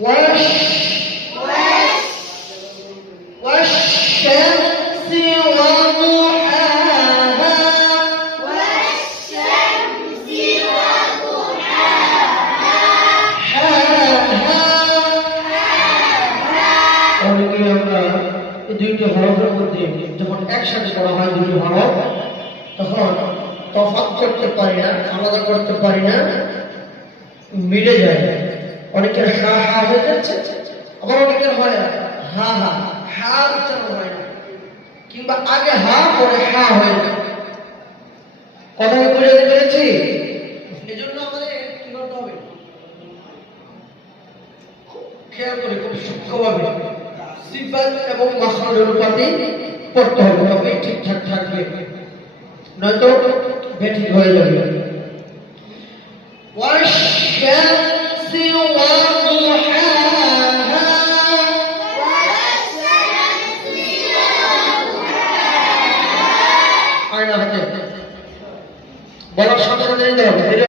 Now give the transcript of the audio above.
والشمس وضحاها অনেকে আমরা এই দুইটি হরফের মধ্যে যখন একসাথে করা হয় দুটি হরফ তখন তফাৎ করতে পারি না, আলাদা করতে পারি না, মিলে যায়। অনেকের হা হা হয়ে যাচ্ছে, আবার অনেকের হয় হা হা, হা উচ্চারণ হয় না, কিংবা আগে হা পরে হা হয়ে যায়। কথা বুঝতে পেরেছি? এজন্য আমাদের কি করতে হবে, খেয়াল করে খুব সূক্ষ্মভাবে সিফাত এবং মাখরাজের উপাধি পড়তে হবে, তবেই ঠিকঠাক থাকবে, নয়তো ব্যাঠিক হয়ে যাবে। والشمس وضحاها আয়না হাতে বলার সাথে সাথে